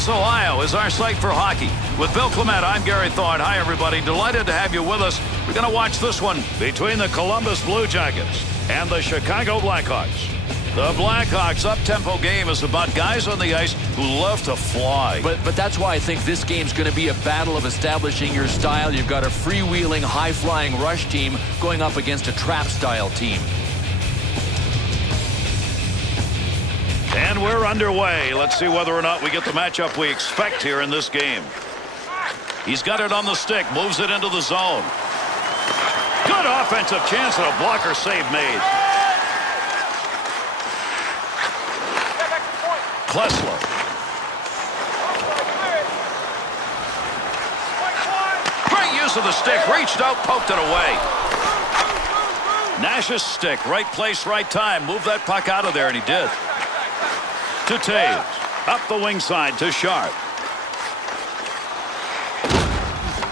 Columbus, Ohio is our site for hockey. With Bill Clement, I'm Gary Thorne. Hi, everybody. Delighted to have you with us. We're going to watch this one between the Columbus Blue Jackets and the Chicago Blackhawks. The Blackhawks' up-tempo game is about guys on the ice who love to fly. But that's why I think this game's going to be a battle of establishing your style. You've got a freewheeling, high-flying rush team going up against a trap-style team. And we're underway. Let's see whether or not we get the matchup we expect here in this game. He's got it on the stick, moves it into the zone. Good offensive chance and a blocker save made. Klesler. Great use of the stick, reached out, poked it away. Nash's stick, right place, right time. Move that puck out of there, and he did. To Taves. Up the wing side to Sharp.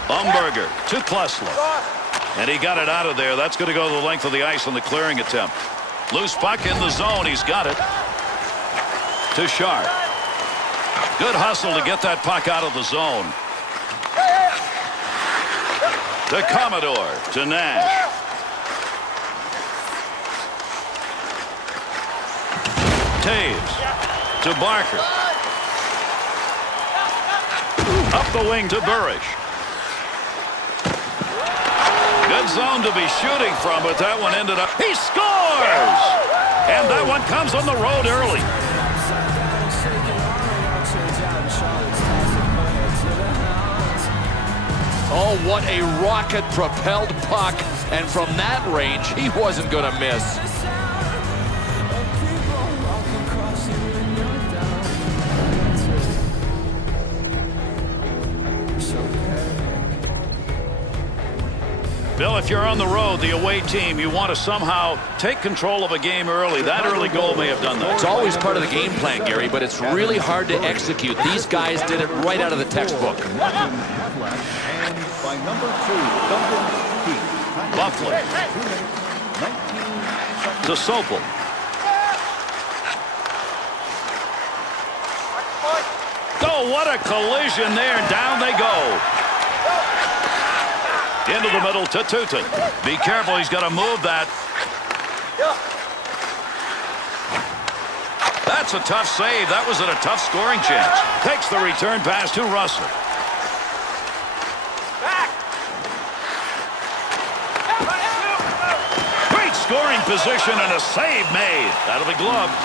Umberger to Klesler. And he got it out of there. That's going to go the length of the ice on the clearing attempt. Loose puck in the zone. He's got it. To Sharp. Good hustle to get that puck out of the zone. To Commodore. To Nash. Taves. To Barker. Up the wing to Burish. Good zone to be shooting from, but that one ended up. He scores! And that one comes on the road early. Oh, what a rocket-propelled puck. And from that range, he wasn't going to miss. Bill, if you're on the road, the away team, you want to somehow take control of a game early. That early goal may have done that. It's always part of the game plan, Gary, but it's really hard to execute. These guys did it right out of the textbook. Buffalo. To Sopel. Oh, what a collision there. Down they go. Into the middle to Tutin. Be careful, he's got to move that. That's a tough save. That was at a tough scoring chance. Takes the return pass to Russell. Great scoring position and a save made. That'll be gloved.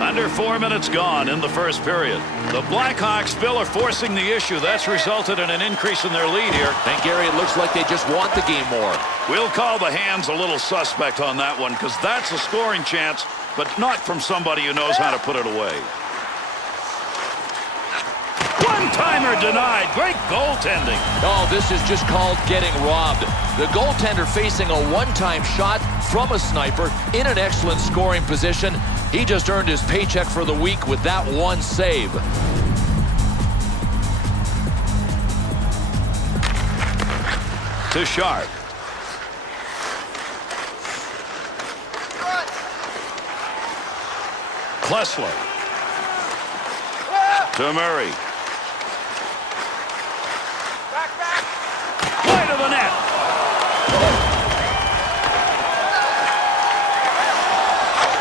Under 4 minutes gone in the first period. The Blackhawks, Bill, are forcing the issue. That's resulted in an increase in their lead here. And, Gary, it looks like they just want the game more. We'll call the hands a little suspect on that one because that's a scoring chance, but not from somebody who knows how to put it away. One-timer denied. Great goaltending. Oh, this is just called getting robbed. The goaltender facing a one-time shot from a sniper in an excellent scoring position. He just earned his paycheck for the week with that one save. To Sharp. Klesler. To Murray. Wide of the net.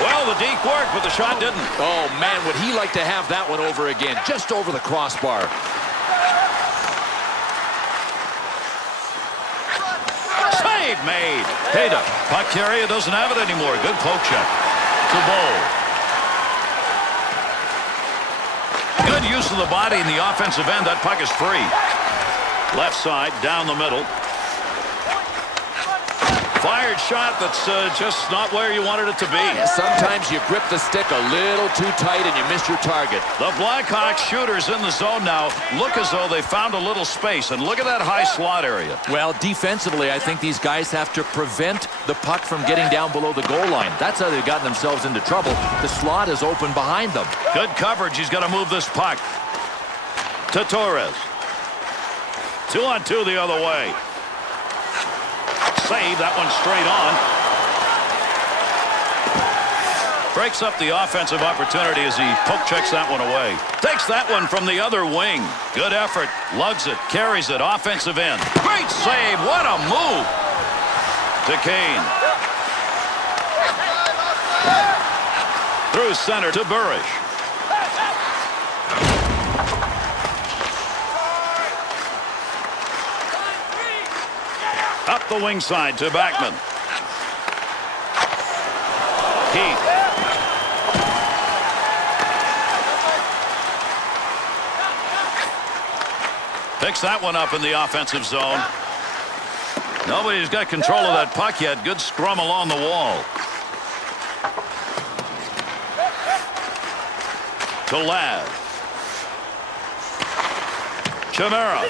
Well, the deke worked, but the shot didn't. Oh, man, would he like to have that one over again, just over the crossbar. Save made. Data. Puck carrier doesn't have it anymore. Good poke check. To Bowl. Good use of the body in the offensive end. That puck is free. Left side, down the middle. Fired shot that's just not where you wanted it to be. Sometimes you grip the stick a little too tight and you miss your target. The Blackhawks shooters in the zone now look as though they found a little space. And look at that high slot area. Well, defensively, I think these guys have to prevent the puck from getting down below the goal line. That's how they've gotten themselves into trouble. The slot is open behind them. Good coverage. He's got to move this puck. To Torres. 2-on-2 the other way. save. That one straight on. Breaks up the offensive opportunity as he poke checks that one away. Takes that one from the other wing. Good effort. Lugs it. Carries it. Offensive end. Great save. What a move. To Kane. Through center to Burish. Up the wing side to Backman. Heath. Picks that one up in the offensive zone. Nobody's got control of that puck yet. Good scrum along the wall. To Ladd. Chimera.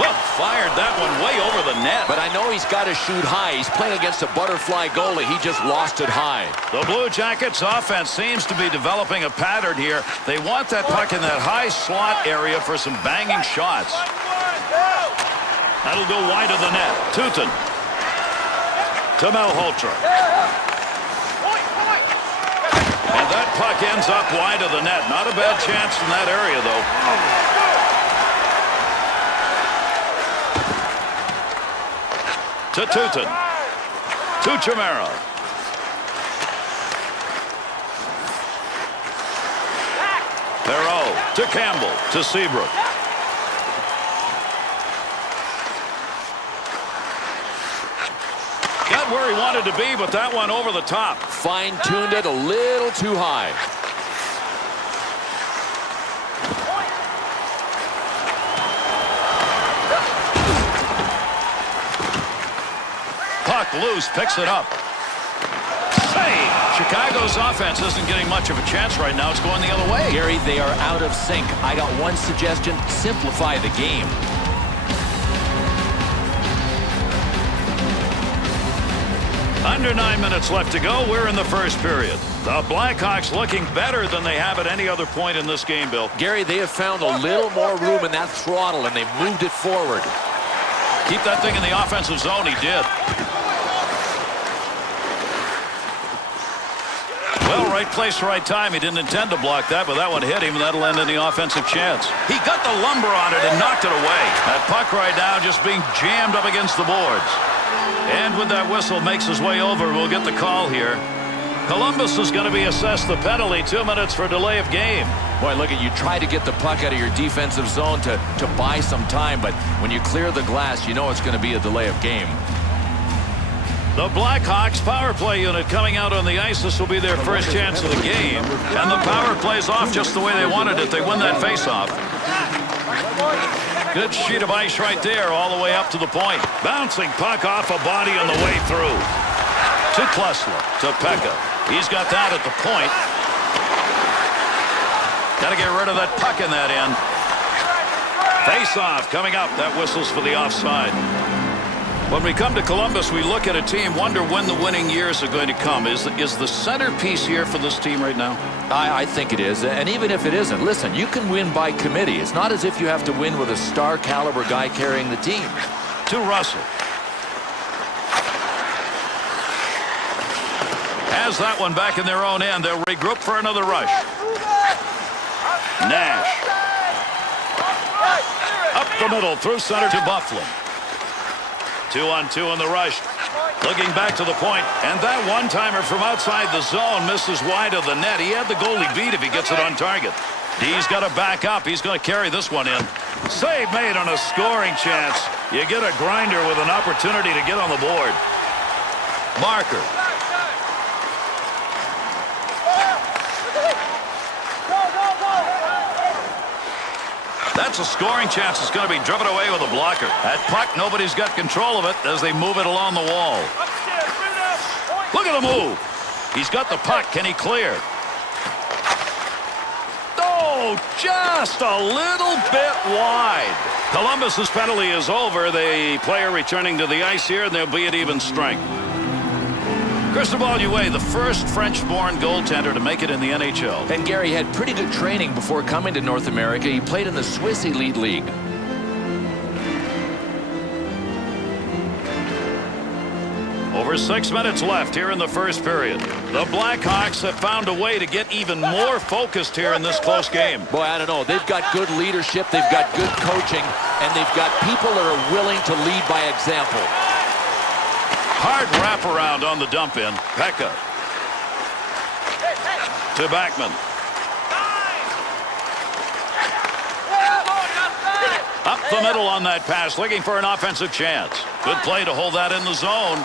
Well, fired that one way over the net. But I know he's got to shoot high. He's playing against a butterfly goalie. He just lost it high. The Blue Jackets offense seems to be developing a pattern here. They want that puck in that high slot area for some banging shots. That'll go wide of the net. Tutin. To Malhotra. And that puck ends up wide of the net. Not a bad chance in that area, though. To Tutin. To Chimera. Perreault. To Campbell. To Seabrook. Got where he wanted to be, but that one over the top. Fine-tuned it a little too high. Puck loose, picks it up. Save! Chicago's offense isn't getting much of a chance right now. It's going the other way. Gary, they are out of sync. I got one suggestion. Simplify the game. Under 9 minutes left to go. We're in the first period. The Blackhawks looking better than they have at any other point in this game, Bill. Gary, they have found a little more room in that throttle, and they've moved it forward. Keep that thing in the offensive zone. He did. Well, right place, right time. He didn't intend to block that, but that one hit him, and that'll end any offensive chance. He got the lumber on it and knocked it away. That puck right now just being jammed up against the boards. And when that whistle makes his way over, we'll get the call here. Columbus is going to be assessed the penalty. 2 minutes for delay of game. Boy, look at you. Try to get the puck out of your defensive zone to buy some time, but when you clear the glass, you know it's going to be a delay of game. The Blackhawks power play unit coming out on the ice. This will be their first chance of the game. And the power plays off just the way they wanted it. They win that faceoff. Good sheet of ice right there all the way up to the point. Bouncing puck off a body on the way through. To Klesla. To Pekka. He's got that at the point. Got to get rid of that puck in that end. Face-off coming up. That whistles for the offside. When we come to Columbus, we look at a team, wonder when the winning years are going to come. Is the centerpiece here for this team right now? I think it is. And even if it isn't, listen, you can win by committee. It's not as if you have to win with a star caliber guy carrying the team. To Russell. Has that one back in their own end. They'll regroup for another rush. Nash. Up the middle, through center to Bufflin. 2-on-2 in the rush. Looking back to the point, and that one-timer from outside the zone misses wide of the net. He had the goalie beat if he gets it on target. D's got to back up. He's going to carry this one in. Save made on a scoring chance. You get a grinder with an opportunity to get on the board. Barker. That's a scoring chance. It's going to be driven away with a blocker. That puck, nobody's got control of it as they move it along the wall. Look at the move. He's got the puck. Can he clear? Oh, just a little bit wide. Columbus's penalty is over. The player returning to the ice here, and they'll be at even strength. Cristobal Huet, the first French-born goaltender to make it in the NHL. And Gary had pretty good training before coming to North America. He played in the Swiss Elite League. Over 6 minutes left here in the first period. The Blackhawks have found a way to get even more focused here in this close game. Boy, I don't know. They've got good leadership. They've got good coaching. And they've got people that are willing to lead by example. Hard wraparound on the dump in. Pekka. To Backman. Up the middle on that pass, looking for an offensive chance. Good play to hold that in the zone.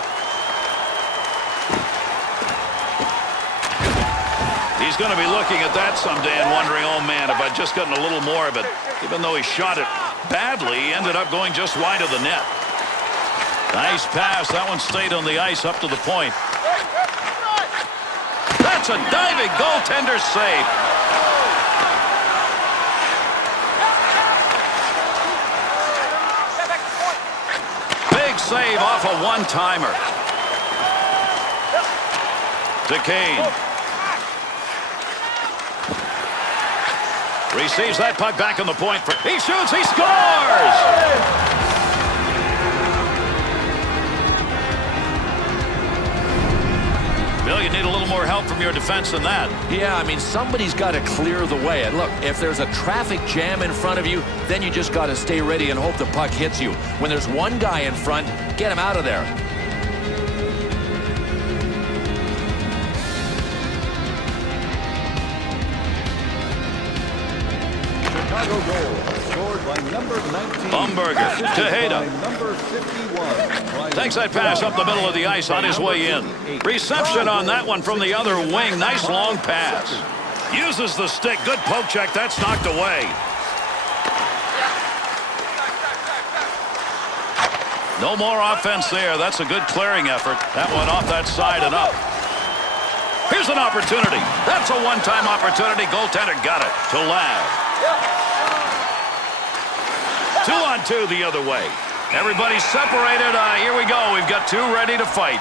He's going to be looking at that someday and wondering, oh man, if I'd just gotten a little more of it. Even though he shot it badly, he ended up going just wide of the net. Nice pass. That one stayed on the ice up to the point. That's a diving goaltender save. Big save off a one-timer. To Kane. Receives that puck back on the point. He shoots. He scores! Bill, you need a little more help from your defense than that. Yeah, I mean, somebody's got to clear the way. And look, if there's a traffic jam in front of you, then you just got to stay ready and hope the puck hits you. When there's one guy in front, get him out of there. Chicago goal scored by number 19. Bumberger to Hayda. Number 51. Takes that pass up the middle of the ice on his way in. Reception on that one from the other wing. Nice long pass. Uses the stick. Good poke check. That's knocked away. No more offense there. That's a good clearing effort. That one off that side and up. Here's an opportunity. That's a one-time opportunity. Goaltender got it to Lav. 2-on-2 the other way. Everybody's separated. Here we go. We've got two ready to fight.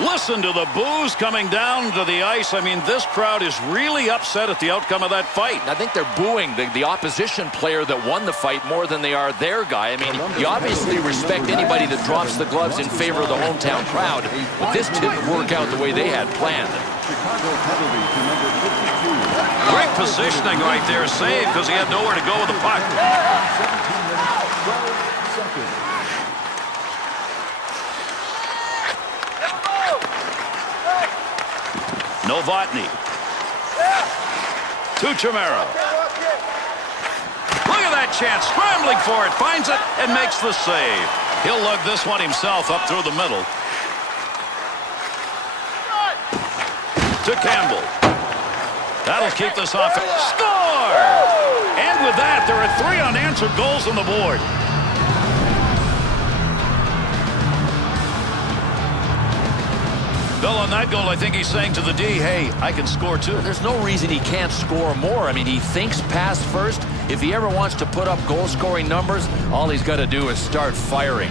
Listen to the boos coming down to the ice. I mean, this crowd is really upset at the outcome of that fight. I think they're booing the opposition player that won the fight more than they are their guy. I mean, you obviously respect anybody that drops the gloves in favor of the hometown crowd, but this didn't work out the way they had planned. Great positioning right there. Save because he had nowhere to go with the puck. Novotny. To Chimera. Look at that chance. Scrambling for it. Finds it and makes the save. He'll lug this one himself up through the middle. To Campbell. That'll keep this off. Score! And with that, there are 3 unanswered goals on the board. Bill, on that goal, I think he's saying to the D, hey, I can score too. There's no reason he can't score more. I mean, he thinks pass first. If he ever wants to put up goal-scoring numbers, all he's got to do is start firing.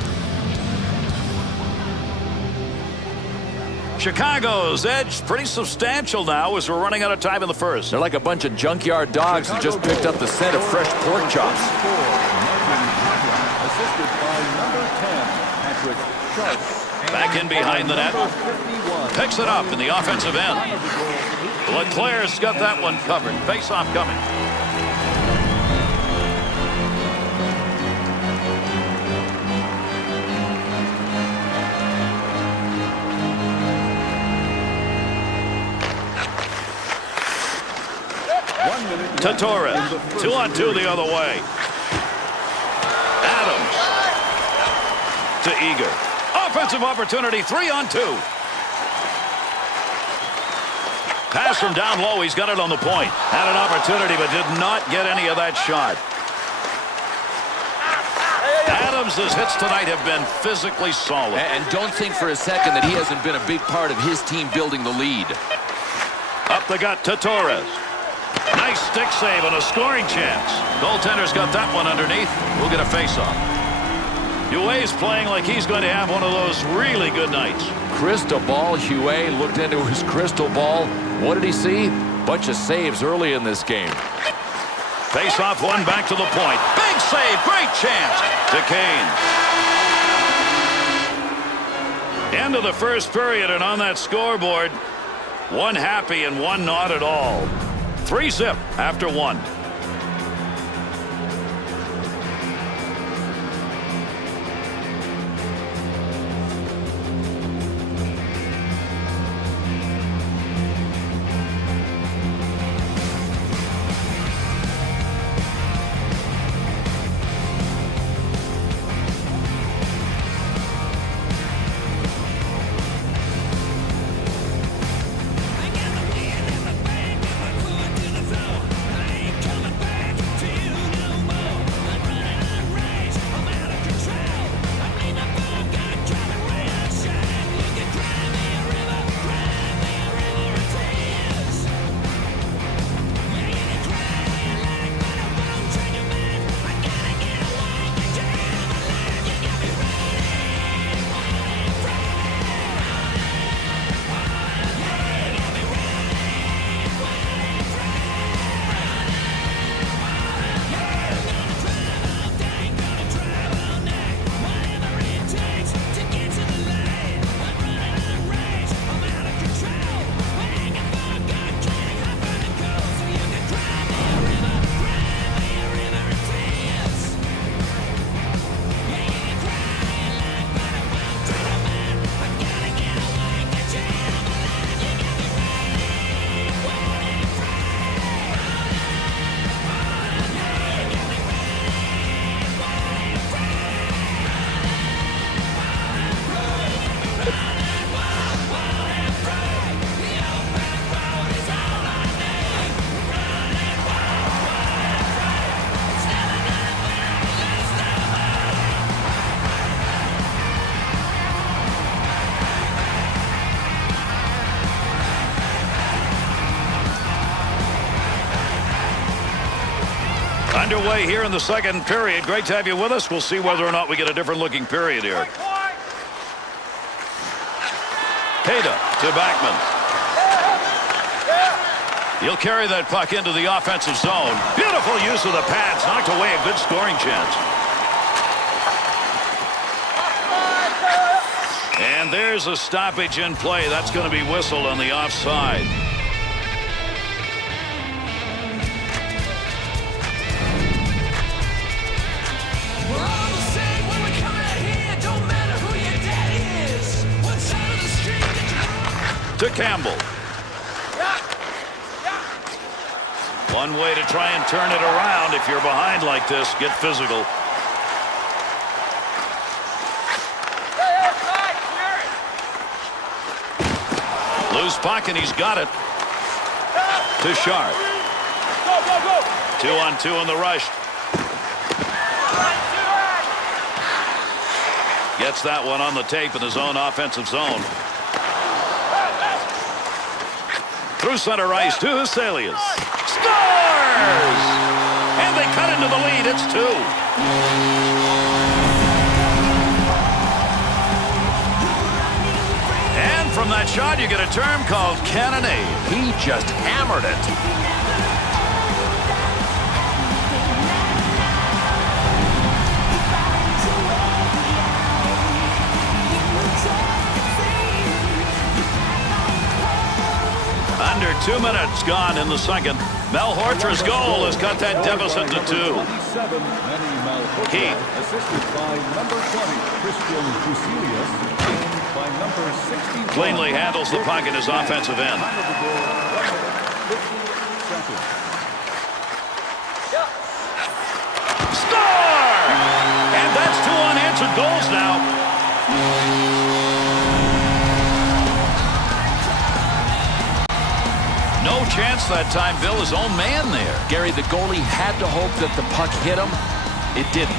Chicago's edge pretty substantial now as we're running out of time in the first. They're like a bunch of junkyard dogs who just picked up the scent of fresh pork chops. Assisted by number 10, Patrick Sharp. Back in behind the net. Picks it up in the offensive end. Leclerc's got that one covered. Face-off coming. To Torres. 2-on-2 the other way. Adams. To Eager. Offensive opportunity. 3-on-2. Pass from down low. He's got it on the point. Had an opportunity, but did not get any of that shot. Adams' hits tonight have been physically solid. And don't think for a second that he hasn't been a big part of his team building the lead. Up Up the gut to Torres. Nice stick save and a scoring chance. Goaltender's got that one underneath. We'll get a face-off. Huey's playing like he's going to have one of those really good nights. Crystal ball. Huey looked into his crystal ball. What did he see? Bunch of saves early in this game. Face-off one back to the point. Big save. Great chance to Kane. End of the first period, and on that scoreboard, one happy and one not at all. 3-zip after one. Underway here in the second period. Great to have you with us. We'll see whether or not we get a different looking period here. Hayda to Backman. He'll carry that puck into the offensive zone. Beautiful use of the pads. Knocked away a good scoring chance. And there's a stoppage in play. That's going to be whistled on the offside. To Campbell. One way to try and turn it around. If you're behind like this, get physical. Loose puck, and he's got it. To Sharp. 2-on-2 in the rush. Gets that one on the tape in his own offensive zone. Through center ice to Huselius. Scores! And they cut into the lead. It's 2. And from that shot, you get a term called cannonade. He just hammered it. Under 2 minutes gone in the second. Mel Hortra's goal has cut that deficit to 2. Keith. Assisted by number 20, Christian Huselius, and by number 61. Cleanly handles the puck in his offensive end. Score! And that's 2 unanswered goals now. No chance that time. Bill, his own man there. Gary, the goalie had to hope that the puck hit him. It didn't.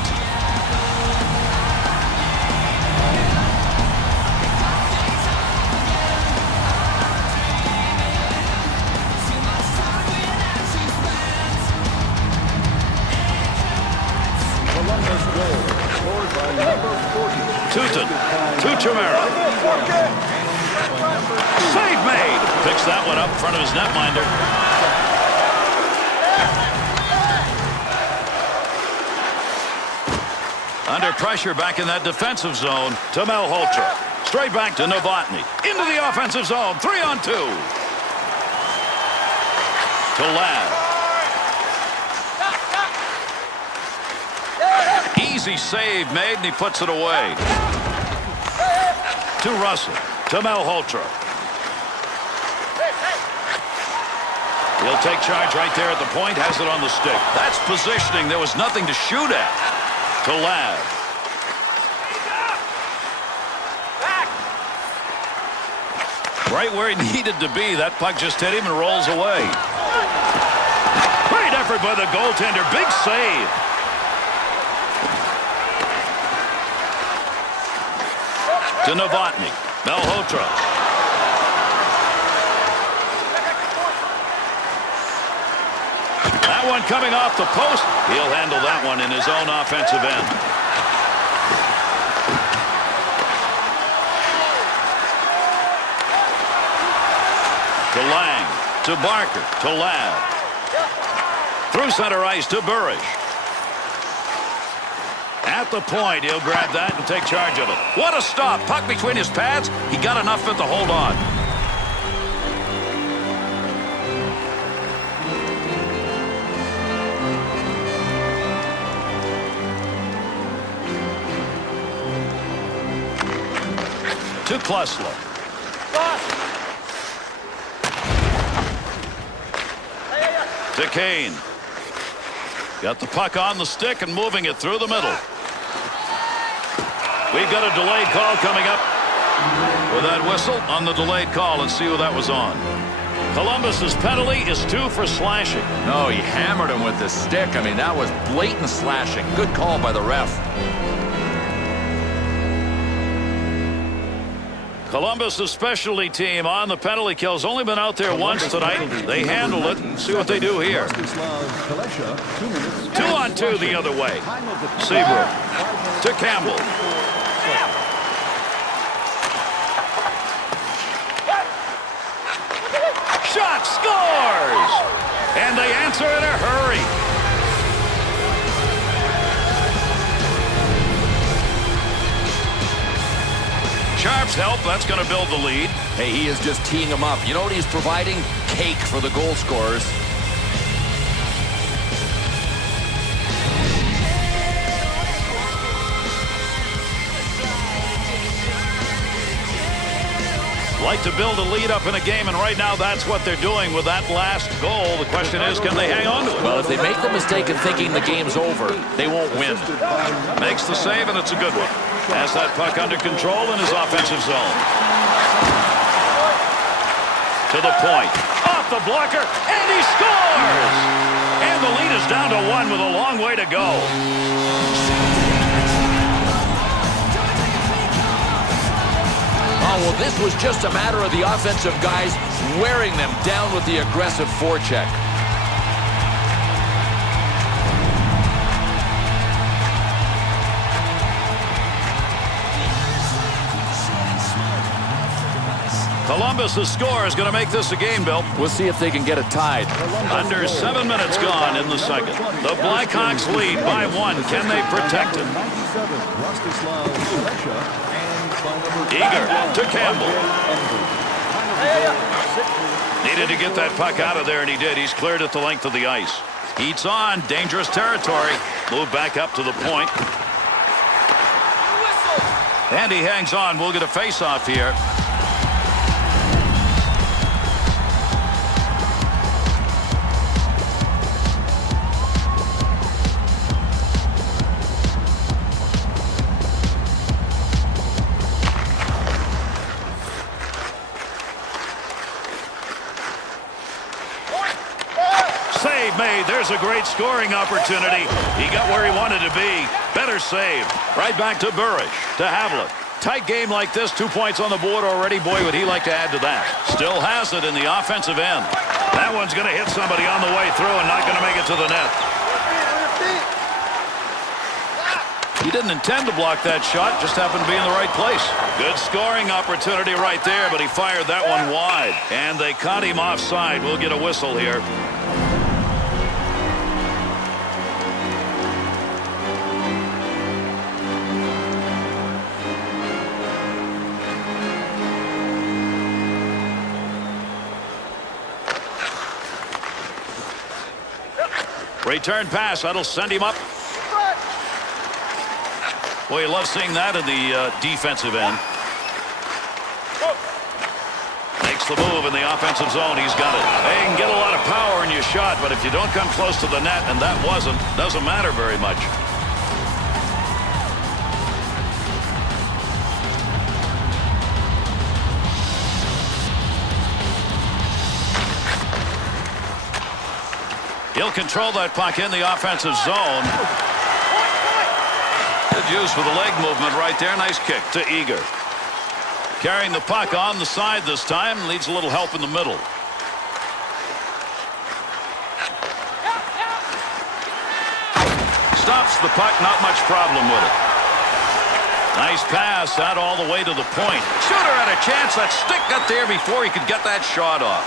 Newton to Chimera. Save made. Picks that one up in front of his netminder. Under pressure back in that defensive zone to Malhotra. Straight back to Novotny. Into the offensive zone. 3-on-2. To Ladd. Easy save made, and he puts it away. To Russell. To Malhotra. He'll take charge right there at the point. Has it on the stick. That's positioning. There was nothing to shoot at. To Ladd. Right where he needed to be. That puck just hit him and rolls away. Great effort by the goaltender. Big save. To Novotny. Malhotra. That one coming off the post. He'll handle that one in his own offensive end. To Lang. To Barker. To Ladd. Through center ice to Burish. At the point, he'll grab that and take charge of it. What a stop. Puck between his pads. He got enough of it to hold on. To Klesla. To Kane. Got the puck on the stick and moving it through the middle. We've got a delayed call coming up. With that whistle on the delayed call, let's see who that was on. Columbus's penalty is 2 for slashing. No, he hammered him with the stick. I mean, that was blatant slashing. Good call by the ref. Columbus's specialty team on the penalty kill has only been out there once tonight. They handled it. See what they do here. 2-on-2 the other way. Seabrook to Campbell. Shot scores! And they answer in a hurry. Sharp's help, that's going to build the lead. Hey, he is just teeing him up. You know what he's providing? Cake for the goal scorers. Like to build a lead up in a game, and right now that's what they're doing with that last goal. The question is, can they hang on to it? Well, if they make the mistake of thinking the game's over, they won't win. Makes the save, and it's a good one. Has that puck under control in his offensive zone. To the point. Off the blocker, and he scores! And the lead is down to 1 with a long way to go. Oh, well, this was just a matter of the offensive guys wearing them down with the aggressive forecheck. Columbus's score is going to make this a game, Bill. We'll see if they can get it tied. Under 7 minutes gone in the second. The Blackhawks lead by 1. Can they protect it? Eager to Campbell. Needed to get that puck out of there, and he did. He's cleared at the length of the ice. Heats on. Dangerous territory. Move back up to the point. And he hangs on. We'll get a face-off here. Made. There's a great scoring opportunity. He got where he wanted to be. Better save. Right back to Burish. To Havlat. Tight game like this. 2 points on the board already. Boy, would he like to add to that. Still has it in the offensive end. That one's going to hit somebody on the way through and not going to make it to the net. He didn't intend to block that shot, just happened to be in the right place. Good scoring opportunity right there, but he fired that one wide. And they caught him offside. We'll get a whistle here. Return pass, that'll send him up. Boy, you love seeing that in the defensive end. Makes the move in the offensive zone. He's got it. Hey, you can get a lot of power in your shot, but if you don't come close to the net, and that doesn't matter very much. He'll control that puck in the offensive zone. Good use for the leg movement right there. Nice kick to Eager. Carrying the puck on the side this time. Needs a little help in the middle. Stops the puck. Not much problem with it. Nice pass out all the way to the point. Shooter had a chance. That stick got there before he could get that shot off.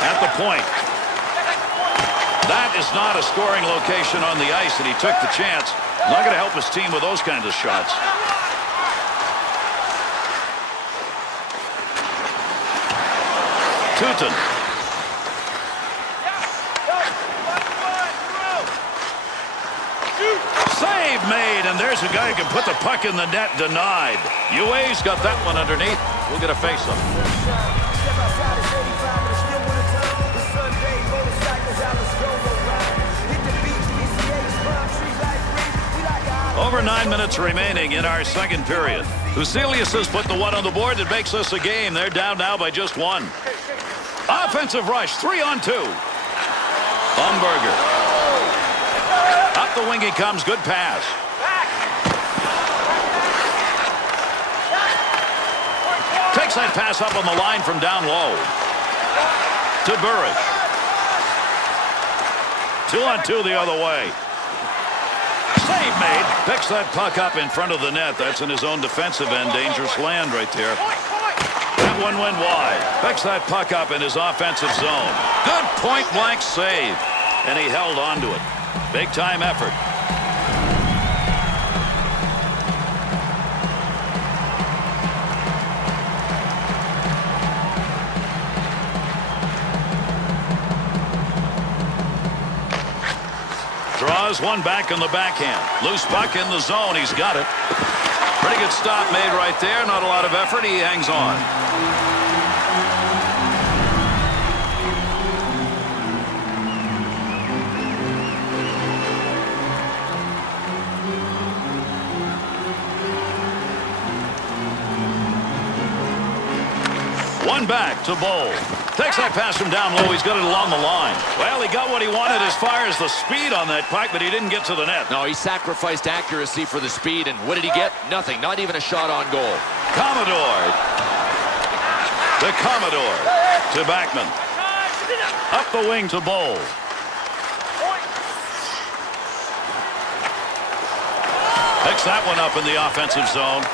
At the point. That is not a scoring location on the ice, and he took the chance. Not going to help his team with those kinds of shots. Tutin. Save made, and there's a guy who can put the puck in the net. Denied. UA's got that one underneath. We'll get a face-up. Over 9 minutes remaining in our second period. Huselius has put the one on the board that makes this a game. They're down now by just one. Offensive rush, 3-on-2. Umberger. Up the wing he comes. Good pass. Takes that pass up on the line from down low. To Burridge. 2-on-2 the other way. Save made. Picks that puck up in front of the net. That's in his own defensive end. Dangerous land right there. That one went wide. Picks that puck up in his offensive zone. Good point-blank save. And he held on to it. Big-time effort. Draws one back in the backhand. Loose puck in the zone. He's got it. Pretty good stop made right there. Not a lot of effort. He hangs on. One back to Bowl. Takes that pass from down low. He's got it along the line. Well, he got what he wanted as far as the speed on that puck, but he didn't get to the net. No, he sacrificed accuracy for the speed, and what did he get? Nothing. Not even a shot on goal. Commodore. The Commodore to Backman. Up the wing to Bowl. Picks that one up in the offensive zone.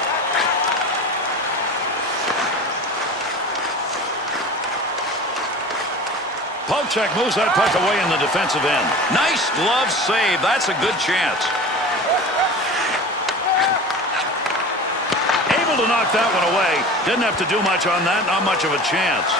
Pochek moves that puck away in the defensive end. Nice glove save. That's a good chance. Able to knock that one away. Didn't have to do much on that. Not much of a chance.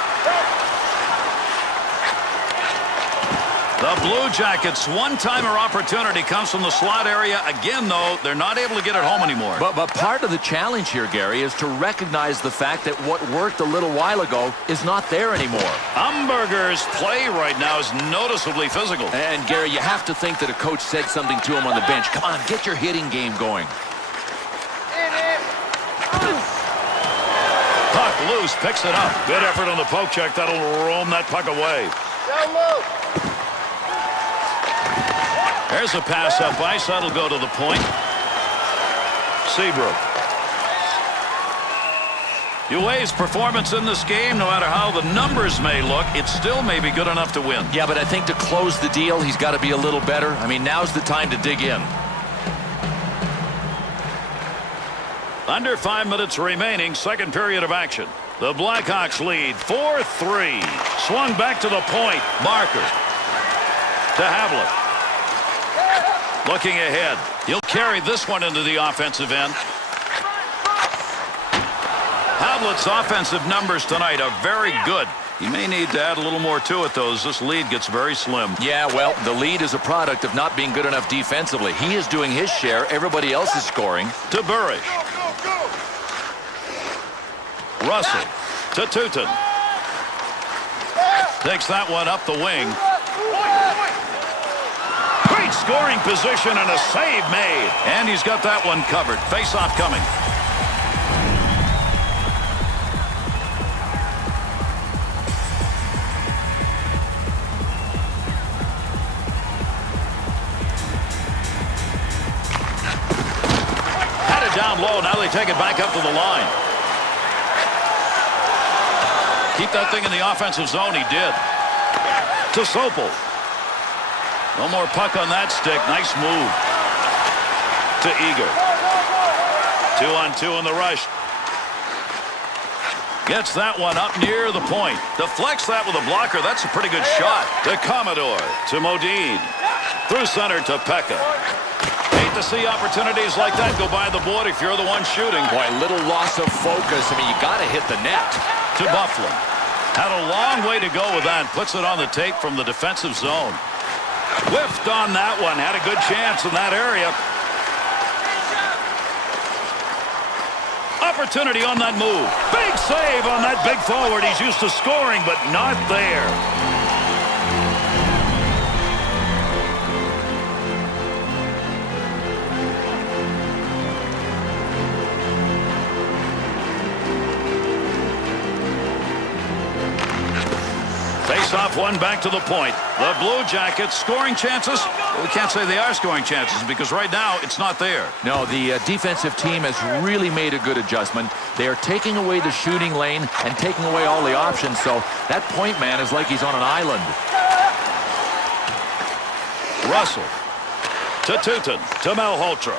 The Blue Jackets' one-timer opportunity comes from the slot area. Again, though, they're not able to get it home anymore. But part of the challenge here, Gary, is to recognize the fact that what worked a little while ago is not there anymore. Umberger's play right now is noticeably physical. And, Gary, you have to think that a coach said something to him on the bench. Come on, get your hitting game going. Puck loose, picks it up. Good effort on the poke check. That'll roam that puck away. There's a pass up ice. That'll go to the point. Seabrook. UA's performance in this game, no matter how the numbers may look, it still may be good enough to win. Yeah, but I think to close the deal, he's got to be a little better. I mean, now's the time to dig in. Under 5 minutes remaining, second period of action. The Blackhawks lead 4-3. Swung back to the point. Barker to Havlat. Looking ahead. He'll carry this one into the offensive end. Havlat's offensive numbers tonight are very good. He may need to add a little more to it, though, as this lead gets very slim. Yeah, well, the lead is a product of not being good enough defensively. He is doing his share. Everybody else is scoring. To Burish. Russell to Tutin. Takes that one up the wing. Great scoring position and a save made. And he's got that one covered. Face-off coming. Had it down low. Now they take it back up to the line. Keep that thing in the offensive zone. He did. To Sopel. No more puck on that stick. Nice move. To Eager. 2-on-2 in the rush. Gets that one up near the point. Deflects that with a blocker. That's a pretty good shot. To Commodore. To Modine. Through center to Pekka. Hate to see opportunities like that go by the board if you're the one shooting. Boy, little loss of focus. I mean, you got to hit the net. To Bufflin. Had a long way to go with that. Puts it on the tape from the defensive zone. Whiffed on that one. Had a good chance in that area. Opportunity on that move. Big save on that big forward. He's used to scoring, but not there. Face-off one back to the point. The Blue Jackets scoring chances. We can't say they are scoring chances because right now it's not there. No, the defensive team has really made a good adjustment. They are taking away the shooting lane and taking away all the options, so that point man is like he's on an island. Russell to Tutin to Malhotra.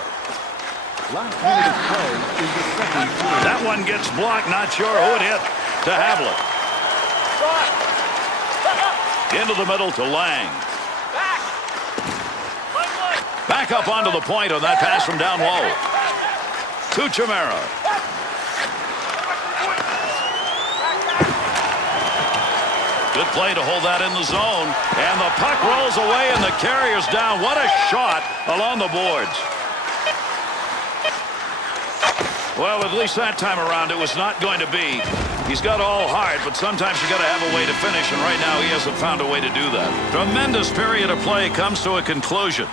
Last minute of play in the second period. That one gets blocked. Not sure who it hit. To Havlat. Into the middle to Lang. Back up onto the point on that pass from down low. To Chimera. Good play to hold that in the zone. And the puck rolls away and the carrier's down. What a shot along the boards. Well, at least that time around it was not going to be. He's got all heart, but sometimes you got to have a way to finish, and right now he hasn't found a way to do that. Tremendous period of play comes to a conclusion.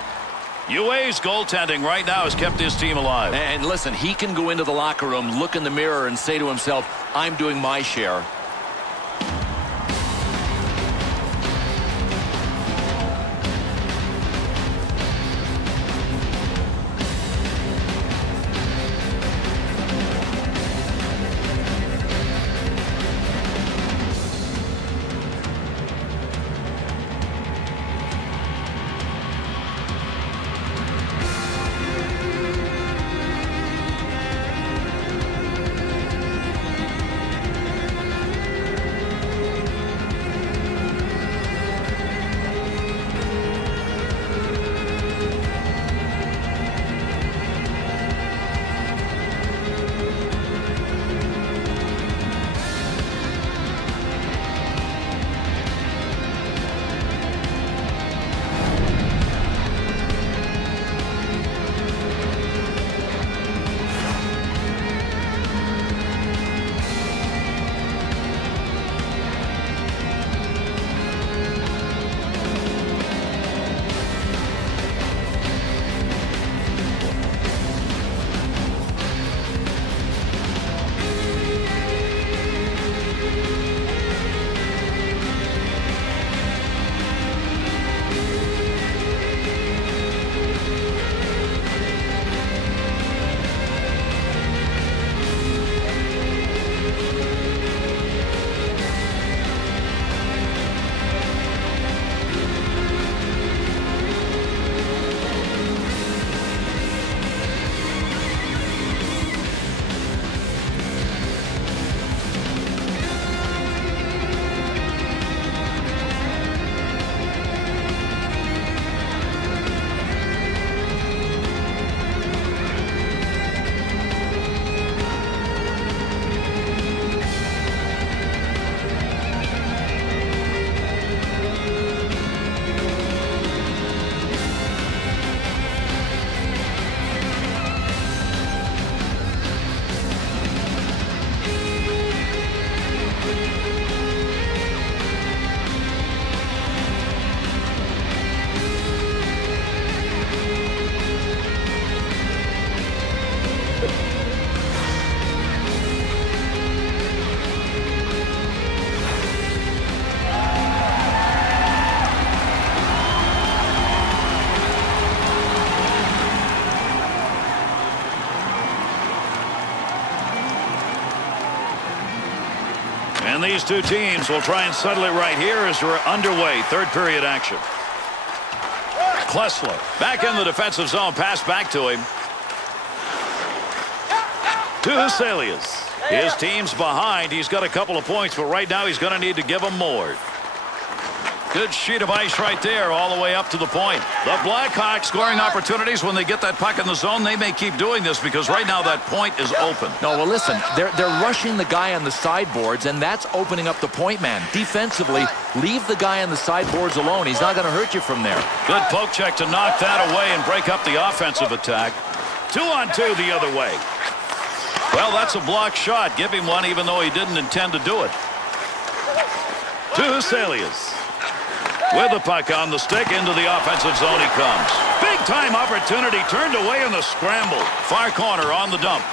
UA's goaltending right now has kept his team alive. And listen, he can go into the locker room, look in the mirror, and say to himself, I'm doing my share. And these two teams will try and settle it right here as we're underway. Third period action. Klesla back in the defensive zone. Pass back to him. To Huselius. His team's behind. He's got a couple of points, but right now he's going to need to give them more. Good sheet of ice right there all the way up to the point. The Blackhawks scoring opportunities when they get that puck in the zone. They may keep doing this because right now that point is open. No, well, listen, they're rushing the guy on the sideboards, and that's opening up the point man. Defensively, leave the guy on the sideboards alone. He's not going to hurt you from there. Good poke check to knock that away and break up the offensive attack. 2-on-2 the other way. Well, that's a blocked shot. Give him one even though he didn't intend to do it. To Huselius. With the puck on the stick, into the offensive zone he comes. Big-time opportunity, turned away in the scramble. Far corner on the dump.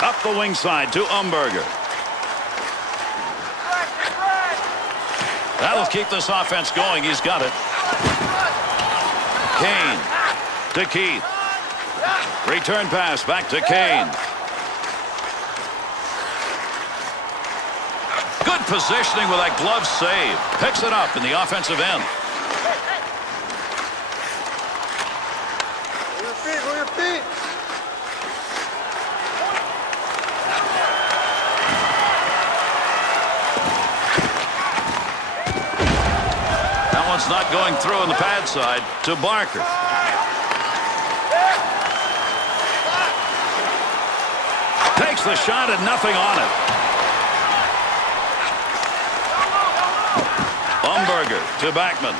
Up the wing side to Umberger. That'll keep this offense going. He's got it. Kane to Keith. Return pass back to Kane. Good positioning with that glove save. Picks it up in the offensive end. Move your feet. That one's not going through on the pad side to Barker. Takes the shot and nothing on it. Umberger to Backman.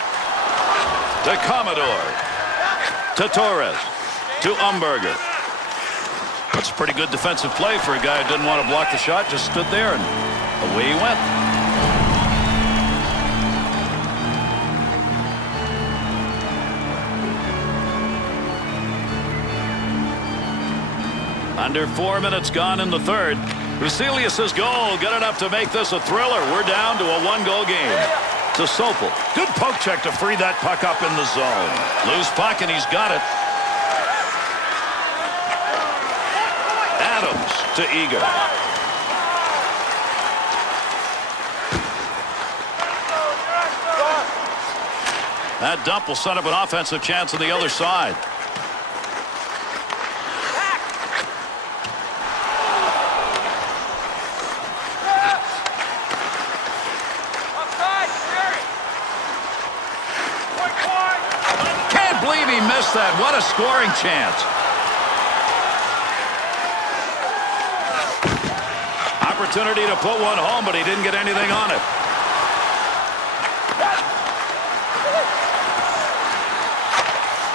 To Commodore. To Torres. To Umberger. That's a pretty good defensive play for a guy who didn't want to block the shot. Just stood there and away he went. Under 4 minutes gone in the third. Huselius' goal. Good enough to make this a thriller. We're down to a one-goal game. To Sopel. Good poke check to free that puck up in the zone. Loose puck, and he's got it. Adams to Eager. That dump will set up an offensive chance on the other side. That. What a scoring chance. Opportunity to put one home, but he didn't get anything on it.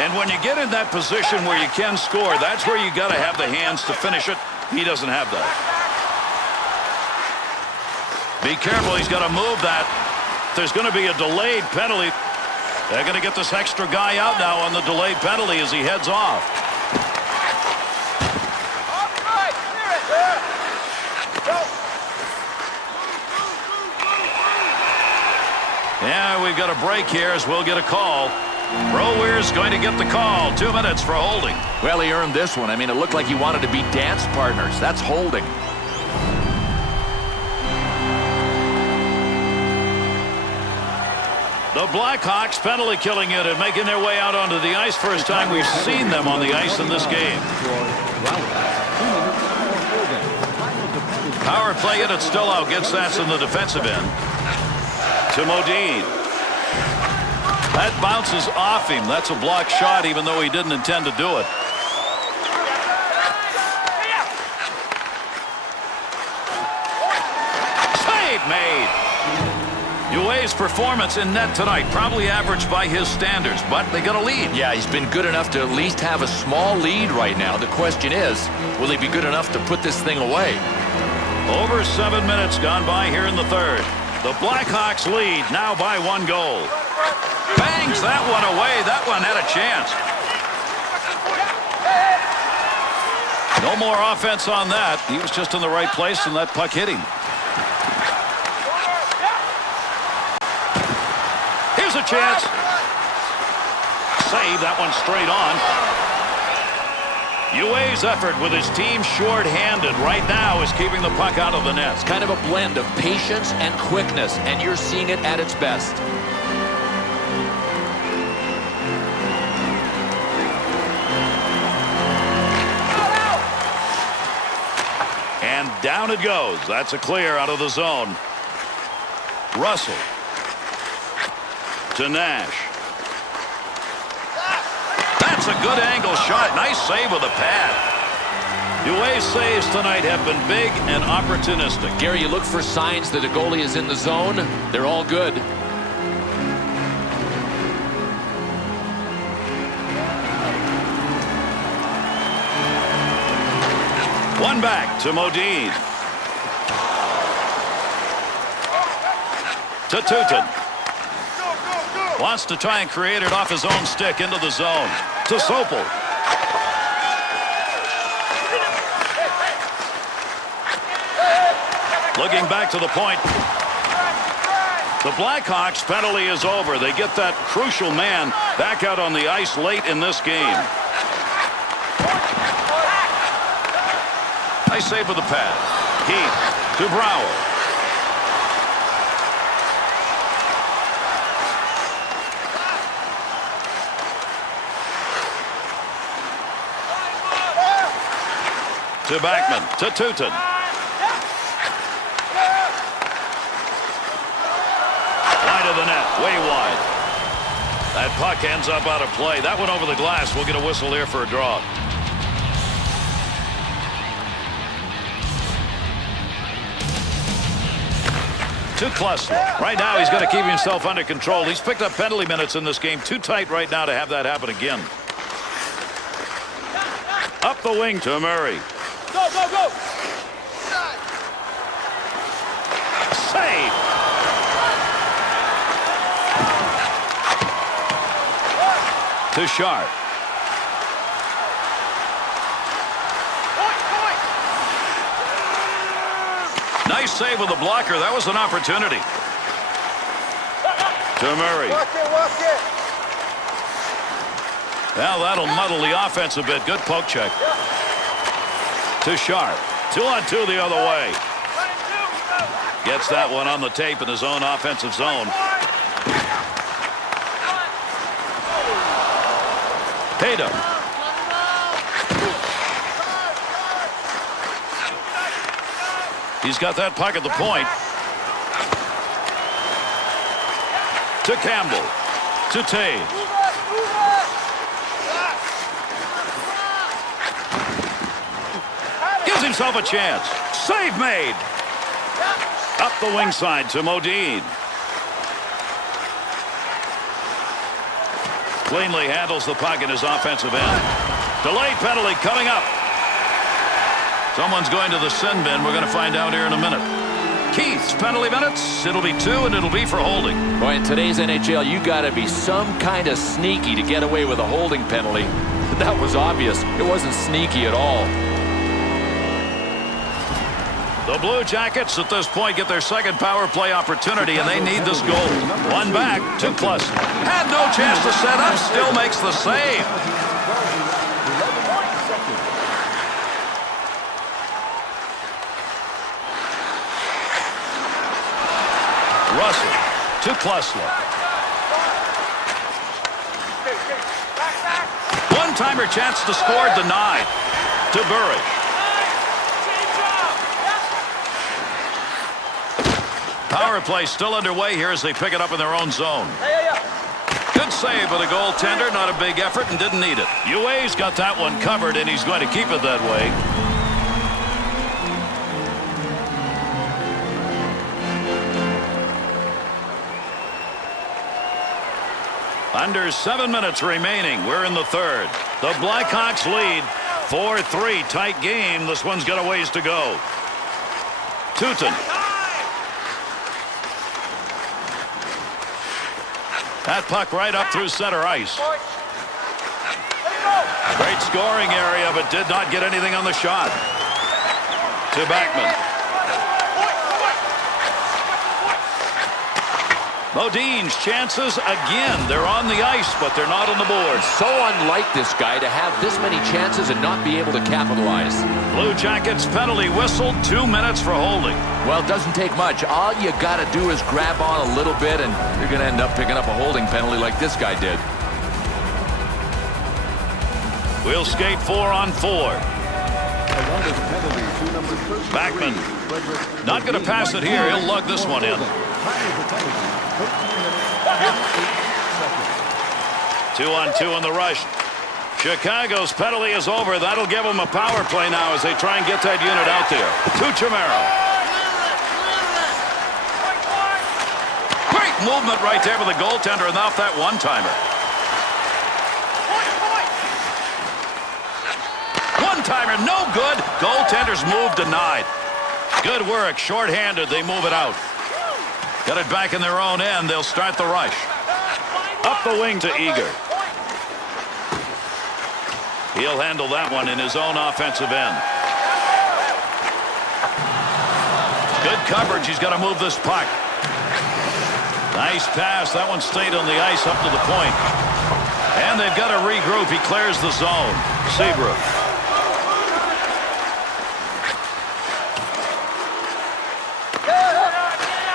And when you get in that position where you can score, that's where you got to have the hands to finish it. He doesn't have that. Be careful. He's got to move that. There's going to be a delayed penalty. They're going to get this extra guy out now on the delayed penalty as he heads off. Yeah, we've got a break here as we'll get a call. Rowere's going to get the call. 2 minutes for holding. Well, he earned this one. I mean, it looked like he wanted to be dance partners. That's holding. The Blackhawks penalty killing unit making their way out onto the ice. First time we've seen them on the ice in this game. Power play unit still out. Gets that in the defensive end. To Modine. That bounces off him. That's a blocked shot even though he didn't intend to do it. Save made. UA's performance in net tonight probably average by his standards, but they got a lead. Yeah, he's been good enough to at least have a small lead right now. The question is, will he be good enough to put this thing away? Over 7 minutes gone by here in the third. The Blackhawks lead now by 1 goal. Bangs that one away. That one had a chance. No more offense on that. He was just in the right place and that puck hit him. Here's a chance. Save that one straight on. UA's effort with his team short-handed right now is keeping the puck out of the net. It's kind of a blend of patience and quickness, and you're seeing it at its best. And down it goes. That's a clear out of the zone. Russell to Nash. That's a good angle shot. Nice save with a pad. UA's saves tonight have been big and opportunistic. Gary, you look for signs that a goalie is in the zone. They're all good. One back to Modine. To Tutin. Wants to try and create it off his own stick into the zone. To Sopel. Looking back to the point. The Blackhawks penalty is over. They get that crucial man back out on the ice late in this game. Nice save with the pad. Heath to Brower. To Backman. To Tutin. Wide of the net. Way wide. That puck ends up out of play. That went over the glass. We'll get a whistle here for a draw. To Klesla. Right now he's got to keep himself under control. He's picked up penalty minutes in this game. Too tight right now to have that happen again. Up the wing to Murray. Go, go, go! Save! To Sharp. Nice save with the blocker. That was an opportunity. To Murray. Walk it. Well, that'll muddle the offense a bit. Good poke check. To Sharp. 2-on-2 the other way. Gets that one on the tape in his own offensive zone. Tatum. He's got that puck at the point. To Campbell. To Taves. Gives himself a chance. Save made. Up the wing side to Modine. Cleanly handles the puck in his offensive end. Delayed penalty coming up. Someone's going to the sin bin. We're going to find out here in a minute. Keith's penalty minutes. It'll be 2, and it'll be for holding. Boy, in today's NHL, you got to be some kind of sneaky to get away with a holding penalty. That was obvious. It wasn't sneaky at all. The Blue Jackets at this point get their second power play opportunity, and they need this goal. One back to Klesla. Had no chance to set up. Still makes the save. Russell to Klesla. One-timer chance to score denied. To Burridge. Power play still underway here as they pick it up in their own zone. Good save by the goaltender. Not a big effort and didn't need it. UA's got that one covered, and he's going to keep it that way. Under 7 minutes remaining. We're in the third. The Blackhawks lead 4-3. Tight game. This one's got a ways to go. Tutin. That puck right up through center ice. Great scoring area, but did not get anything on the shot. To Backman. Modine's chances again. They're on the ice, but they're not on the board. So unlike this guy to have this many chances and not be able to capitalize. Blue Jackets penalty whistled, 2 minutes for holding. Well, it doesn't take much. All you got to do is grab on a little bit, and you're going to end up picking up a holding penalty like this guy did. We'll skate 4-on-4. Backman. Not going to pass it here. He'll lug this one in. 2-on-2 in the rush. Chicago's penalty is over. That'll give them a power play now as they try and get that unit out there. To Chimero. Great movement right there with the goaltender and off that one-timer. One-timer, no good. Goaltender's move denied. Good work. Short-handed, they move it out. Got it back in their own end. They'll start the rush. Up the wing to Eager. He'll handle that one in his own offensive end. Good coverage. He's got to move this puck. Nice pass. That one stayed on the ice up to the point. And they've got to regroup. He clears the zone. Seabrook.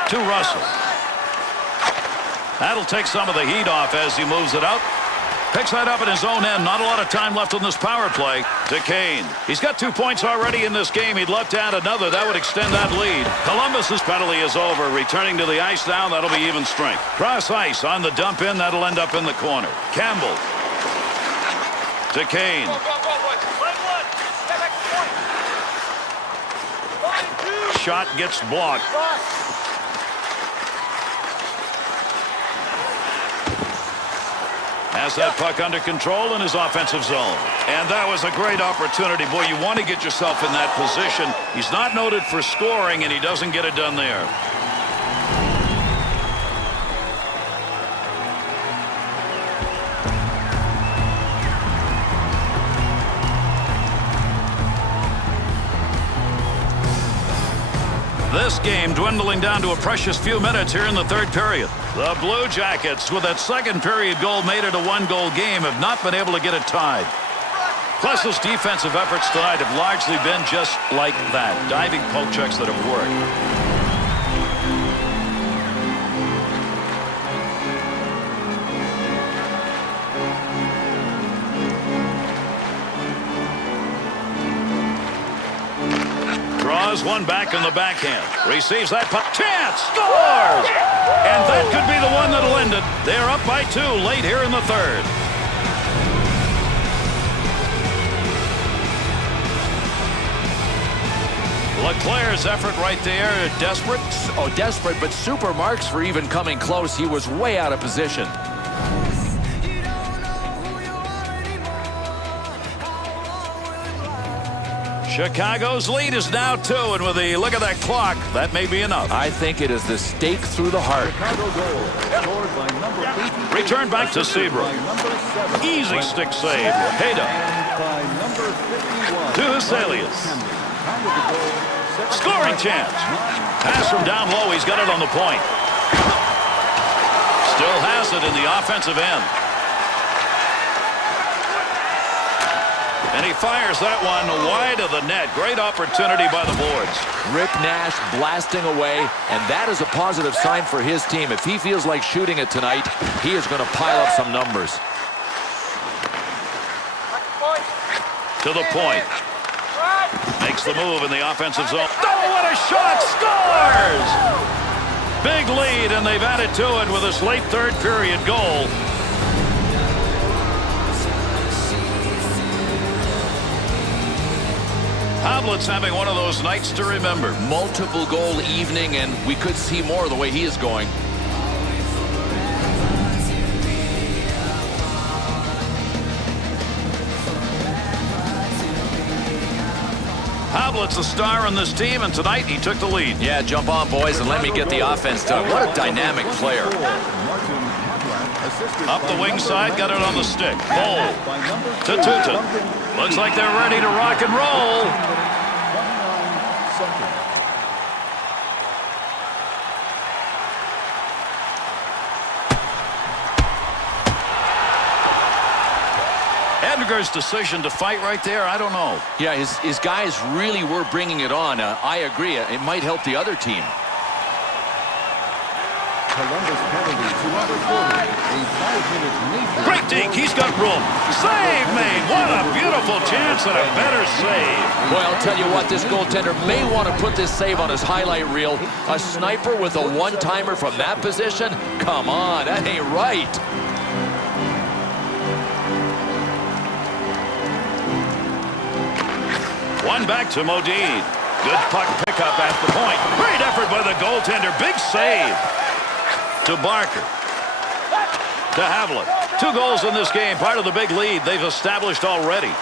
To Russell. That'll take some of the heat off as he moves it out. Picks that up in his own end. Not a lot of time left on this power play. To Kane. He's got 2 points already in this game. He'd love to add another. That would extend that lead. Columbus's penalty is over. Returning to the ice now. That'll be even strength. Cross ice on the dump in. That'll end up in the corner. Campbell. To Kane. Shot gets blocked. Has that puck under control in his offensive zone. And that was a great opportunity. Boy, you want to get yourself in that position. He's not noted for scoring, and he doesn't get it done there. This game dwindling down to a precious few minutes here in the third period. The Blue Jackets, with that second period goal, made it a one-goal game, have not been able to get it tied. Plus, his defensive efforts tonight have largely been just like that. Diving poke checks that have worked. Draws one back in the backhand. Receives that puck. Chance! Scores! And that could be the one that'll end it. They're up by 2 late here in the third. LeClair's effort right there. Desperate. Oh, desperate, but super marks for even coming close. He was way out of position. Chicago's lead is now 2, and with a look at that clock, that may be enough. I think it is the stake through the heart. Return back to Seabrook. Easy stick save. Hayda. To Huselius. Scoring chance. Pass from down low. He's got it on the point. Still has it in the offensive end. And he fires that one wide of the net. Great opportunity by the boards. Rick Nash blasting away, and that is a positive sign for his team. If he feels like shooting it tonight, he is going to pile up some numbers. To the point. Makes the move in the offensive zone. Oh, what a shot! Scores! Big lead, and they've added to it with this late third period goal. Havlet's having one of those nights to remember. Multiple goal evening, and we could see more the way he is going. Havlet's the star on this team, and tonight he took the lead. Yeah, jump on, boys, and let me get the offense done. What a dynamic player. Up the wing side, got it on the stick. Bowl to Tuta. Looks like they're ready to rock and roll. Kruger's decision to fight right there, I don't know. Yeah, his guys really were bringing it on. I agree. It might help the other team. Columbus penalty to number 40. A 5-minute major. Great deke. He's got room. Save made. What a beautiful chance and a better save. Boy, I'll tell you what, this goaltender may want to put this save on his highlight reel. A sniper with a one-timer from that position? Come on, that ain't right. One back to Modine. Good puck pickup at the point. Great effort by the goaltender. Big save. To Barker. To Havlin. 2 goals in this game. Part of the big lead they've established already.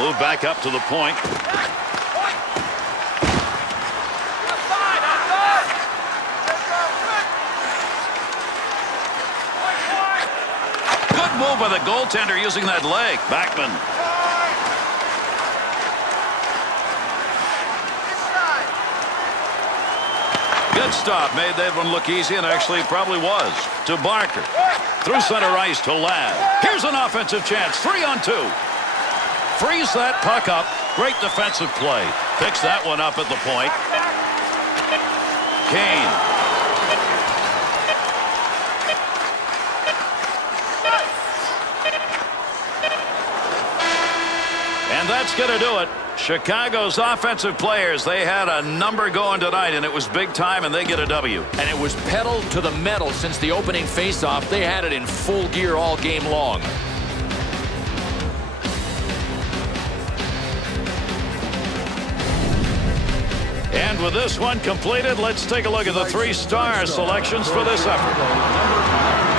Move back up to the point. Good move by the goaltender using that leg. Backman. Good stop. Made that one look easy, and actually probably was. To Barker. Through center ice to Ladd. Here's an offensive chance. 3-on-2. Frees that puck up. Great defensive play. Picks that one up at the point. Kane. And that's going to do it. Chicago's offensive players, they had a number going tonight, and it was big time, and they get a W. And it was pedal to the metal since the opening faceoff. They had it in full gear all game long. And with this one completed, let's take a look at the 3-star selections for this effort.